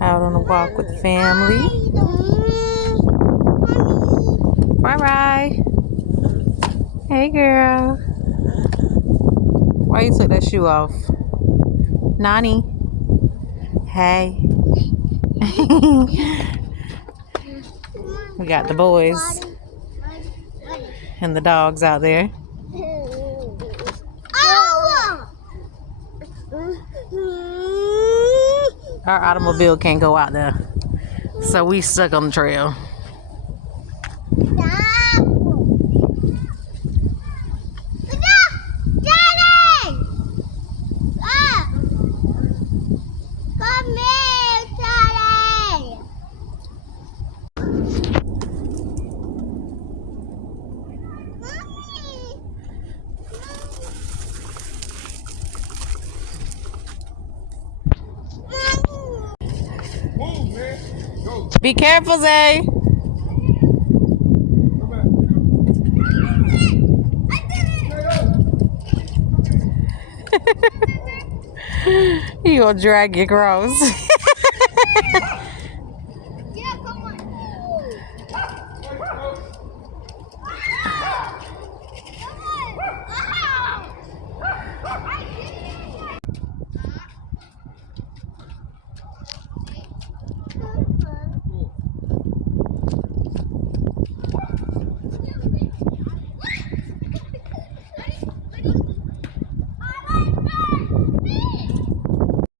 Out on a walk with the family. Bye. Hey, girl. Why you took that shoe off? Nani. Hey. We got the boys and the dogs out there. Our automobile can't go out there, so we stuck on the trail. Be careful, Zay. You gonna drag you across.